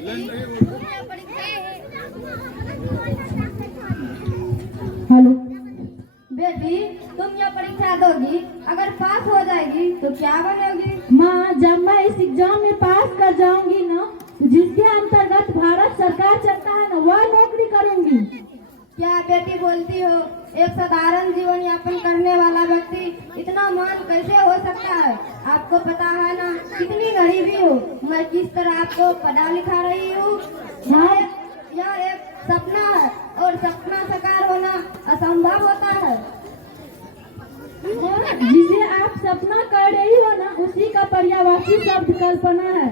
Hello बेटी, तुम यह परीक्षा दोगी, अगर पास हो जाएगी तो क्या बनोगी? माँ, जब मैं इस एग्जाम में पास कर जाऊंगी ना, तो जिसके अंतर्गत भारत सरकार चलता है ना, वह नौकरी करूंगी। क्या बेटी बोलती हो? एक साधारण जीवन यापन करने वाला व्यक्ति इतना मान कैसे हो सकता है? आपको पता है ना कितनी गरीबी हो, मैं किस तरह आपको पढ़ा लिखा रही हूँ। यह एक सपना है और सपना साकार होना असंभव होता है। जिसे आप सपना कर रही हो ना, उसी का पर्यायवाची शब्द कल्पना है।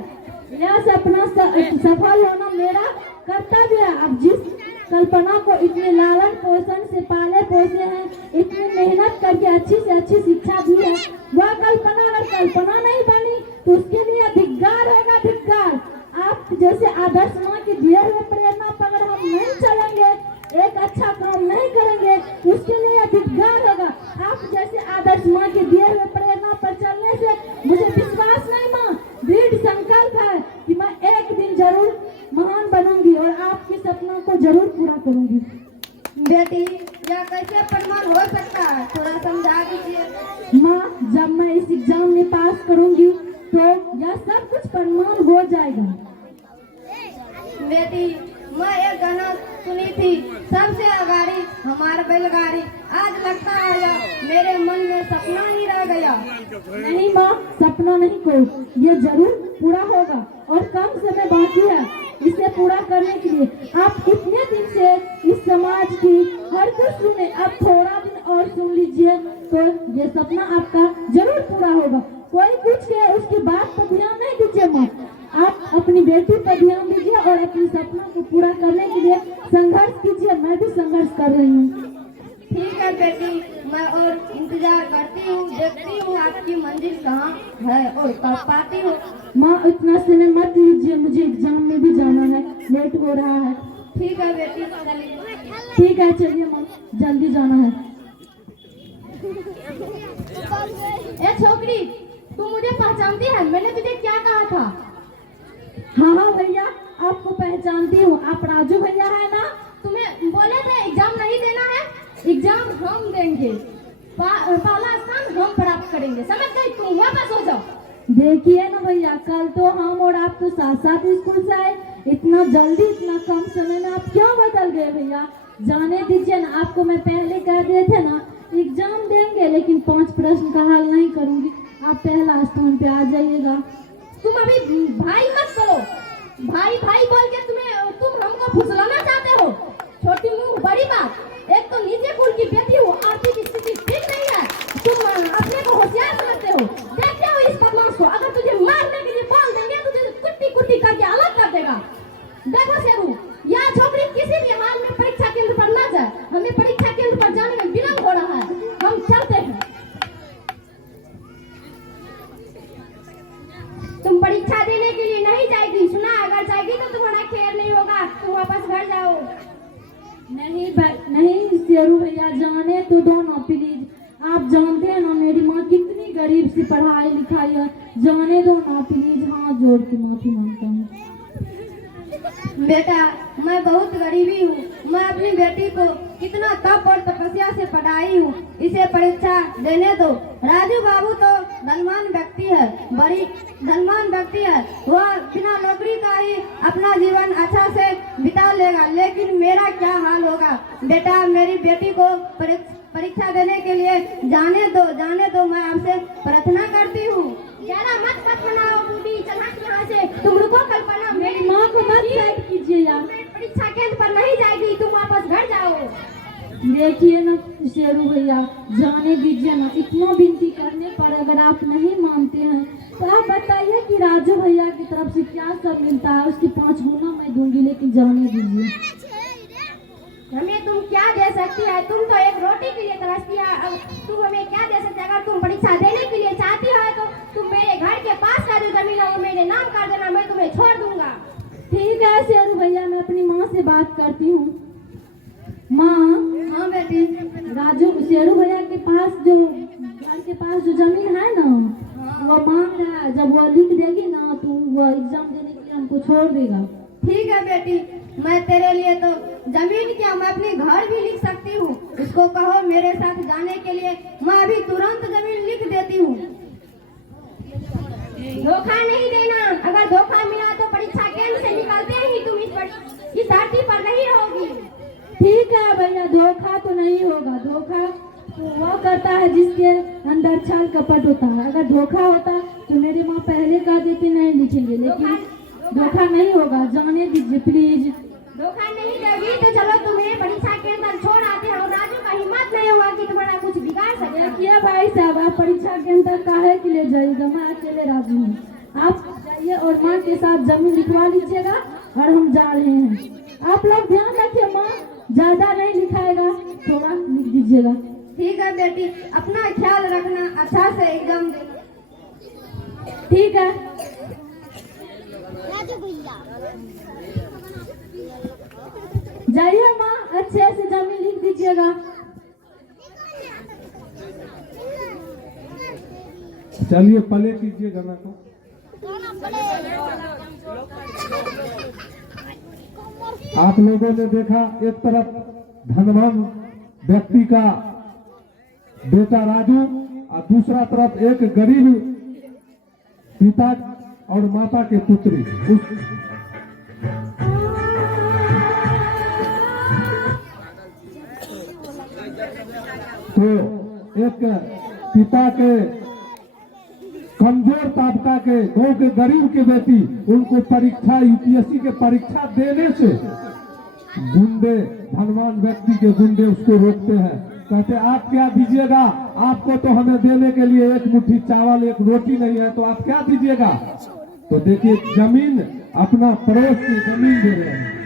यह सपना सफल होना मेरा कर्तव्य है। अब जिस कल्पना को इतने लालन पोषण से पाले पोसे हैं, इतनी मेहनत करके अच्छी से अच्छी शिक्षा दी है, वह कल्पना अगर कल्पना नहीं बनी तो उसके लिए धिक्कार होगा, धिक्कार। आप जैसे आदर्श माँ की दिए हुए प्रेरणा पर अगर हम नहीं चलेंगे, एक अच्छा काम नहीं करेंगे, उसके लिए धिक्कार होगा। आप जैसे आदर्श माँ की दिए हुए प्रेरणा पर चलने से मुझे विश्वास नहीं माँ, दृढ़ संकल्प है कि मैं एक दिन जरूर महान बनूंगी और आपके सपनों को जरूर पूरा करूंगी। बेटी, यह कैसे प्रमाण हो सकता है, थोड़ा समझा दीजिए। माँ, जब मैं इस एग्जाम में पास करूंगी तो यह सब कुछ प्रमाण हो जाएगा। बेटी, मैं एक गाना सुनी थी, सबसे अगाड़ी हमारा बैलगाड़ी। आज लगता है यह मेरे मन में सपना ही रह गया। नहीं माँ, सपना नहीं कोई, ये जरूर पूरा होगा और कम समय बाकी है इसे पूरा करने के लिए। आप इतने दिन से इस समाज की हर कुछ सुने, अब थोड़ा दिन और सुन लीजिए तो ये सपना आपका जरूर पूरा होगा। कोई कुछ के उसकी बात पर ध्यान नहीं दीजिए माँ, आप अपनी बेटी पर ध्यान दीजिए और अपने सपनों को पूरा करने के लिए संघर्ष कीजिए। मैं भी संघर्ष कर रही हूँ। ठीक है बेटी, मैं और इंतजार करती हूँ, देखती हूँ आपकी मंजिल कहाँ है और कब पाती हूँ। माँ, इतना समय मत लीजिए, मुझे एग्जाम में भी जाना है, लेट हो रहा है। ठीक है बेटी, चलिए। ठीक है, चलिए माँ, जल्दी जाना है। ए छोकरी, तू मुझे पहचानती है? मैंने तुझे क्या कहा था? हाँ हाँ भैया, आपको पहचानती हूँ, आप राजू भैया है ना? तुम्हें बोले थे एग्जाम नहीं देना है, एग्जाम हम देंगे, पहला स्थान हम प्राप्त करेंगे, समझ गई? तुम वापस हो जाओ। देखिए ना भैया, कल तो हम और आप तो साथ साथ स्कूल से आए, इतना जल्दी इतना कम समय में आप क्यों बदल गए भैया? जाने दीजिए ना, आपको मैं पहले कह दिए थे ना एग्जाम देंगे, लेकिन 5 प्रश्न का हल नहीं करूंगी, आप पहला स्थान पे आ जाइएगा। तुम अभी भाई मत बोलो, भाई भाई बोल के तुम हमको फुसलाना चाहते हो। छोटी मुंह बड़ी बात, एक तो नीचे कुल की बेटी हो, आर्थिक स्थिति ठीक नहीं है, तुम अपने को होशियार समझते हो। देखते हो इस बदमाश को, अगर तुझे मारने के लिए बोल देंगे तो तुझे कुट्टी कुट्टी करके अलग कर देगा। देखो शेरू, यह छोकरी किसी भी हाल में परीक्षा केंद्र पर न जाए, हमें परीक्षा केंद्र पर जाने में विलम्ब हो रहा है, हम चलते हैं। तुम परीक्षा देने के लिए नहीं जाएगी, सुना? अगर जाएगी तो तुम्हारा खैर नहीं होगा, तुम वापस घर जाओ। नहीं शेरू भैया, जाने तो दो ना प्लीज। आप जानते हैं ना मेरी माँ कितनी गरीब से पढ़ाई लिखाई है, जाने दो ना प्लीज, हाथ जोड़ के माफी मांगता हूँ। बेटा, मैं बहुत गरीबी हूँ, मैं अपनी बेटी को कितना तप और तपस्या से पढ़ाई हूँ, इसे परीक्षा देने दो। राजू बाबू तो धनवान व्यक्ति है, बड़ी धनवान व्यक्ति है, वह बिना नौकरी का ही अपना जीवन अच्छा से बिता लेगा, लेकिन मेरा क्या हाल होगा? बेटा, मेरी बेटी को परीक्षा देने के लिए जाने दो, मैं आपसे प्रार्थना करती हूँ। ज्यादा मत बनाओ बूढ़ी, चला यहाँ से, तुम रुको। कल्पना, मेरी माँ को मत साइड कीजिए यार। परीक्षा केंद्र पर नहीं जाएगी, तुम वापस घर जाओ। देखिए ना शेरू भैया, जाने दीजिए ना, इतना विनती करने पर अगर आप नहीं मानते हैं तो आप बताइए कि राजू भैया की तरफ से क्या सब मिलता है, उसकी 5 गुना मैं दूंगी, लेकिन जाने दीजिए। हमें तुम क्या दे सकती है? तुम तो एक रोटी के लिए तरसती है, अब तुम हमें क्या दे सकते? अगर तुम परीक्षा देने के लिए चाहती हो तो तुम मेरे घर के पास का जो जमीन है वो मेरे नाम कर देना, मैं तुम्हें छोड़ दूंगा। ठीक है शेरू भैया, मैं अपनी माँ से बात करती हूँ। माँ। हाँ बेटी। राजू शेरू भैया के पास जो घर के पास जो जमीन है ना, वो मांग रहा है, जब वो लिख देगी ना तो वो एग्जाम देने के लिए हमको छोड़ देगा। ठीक है बेटी, मैं तेरे लिए तो जमीन क्या, मैं अपने घर भी लिख सकती हूँ। उसको कहो मेरे साथ जाने के लिए, मैं अभी तुरंत जमीन लिख देती हूँ। धोखा नहीं देना, अगर धोखा मिला तो परीक्षा केंद्र से निकलते ही तुम इस धरती पर नहीं रहोगी। ठीक है भैया, धोखा तो नहीं होगा। धोखा तो वह करता है जिसके अंदर छल कपट होता है। अगर धोखा होता तो मेरी माँ पहले कह देती नहीं लिखेंगे, लेकिन धोखा नहीं होगा। जाने दीजिए प्लीज। धोखा नहीं देगी तो चलो तुम्हें परीक्षा केंद्र छोड़ आते हैं। राजू का हिम्मत नहीं होगा कि तुम्हारा कुछ बिगाड़ सके। देखिए भाई साहब, आप परीक्षा केंद्र काहे के लिए जाइएगा, मैं अकेले राजी हूँ। आप जाइए और माँ के साथ जमीन लिखवा लीजिएगा और हम जा रहे हैं। आप लोग ध्यान रखिए, माँ ज्यादा नहीं लिखाएगा, थोड़ा लिख दीजिएगा। ठीक है बेटी, अपना ख्याल रखना, अच्छा से एग्जाम देना। ठीक है। जाइए माँ, अच्छे से जमीन लिख दीजिएगा। चलिए प्ले कीजिए गाना को। आप लोगों ने देखा, एक तरफ धनवान व्यक्ति का बेटा राजू और दूसरा तरफ एक गरीब पिता और माता के पुत्री। तो एक पिता के कमजोर तबका के गांव के गरीब के बेटी, उनको परीक्षा यूपीएससी के परीक्षा देने से गुंडे, धनवान व्यक्ति के गुंडे उसको रोकते हैं। कहते आप क्या दीजिएगा, आपको तो हमें देने के लिए एक मुट्ठी चावल एक रोटी नहीं है, तो आप क्या दीजिएगा। तो देखिए, जमीन अपना पड़ोस की जमीन दे रहे हैं।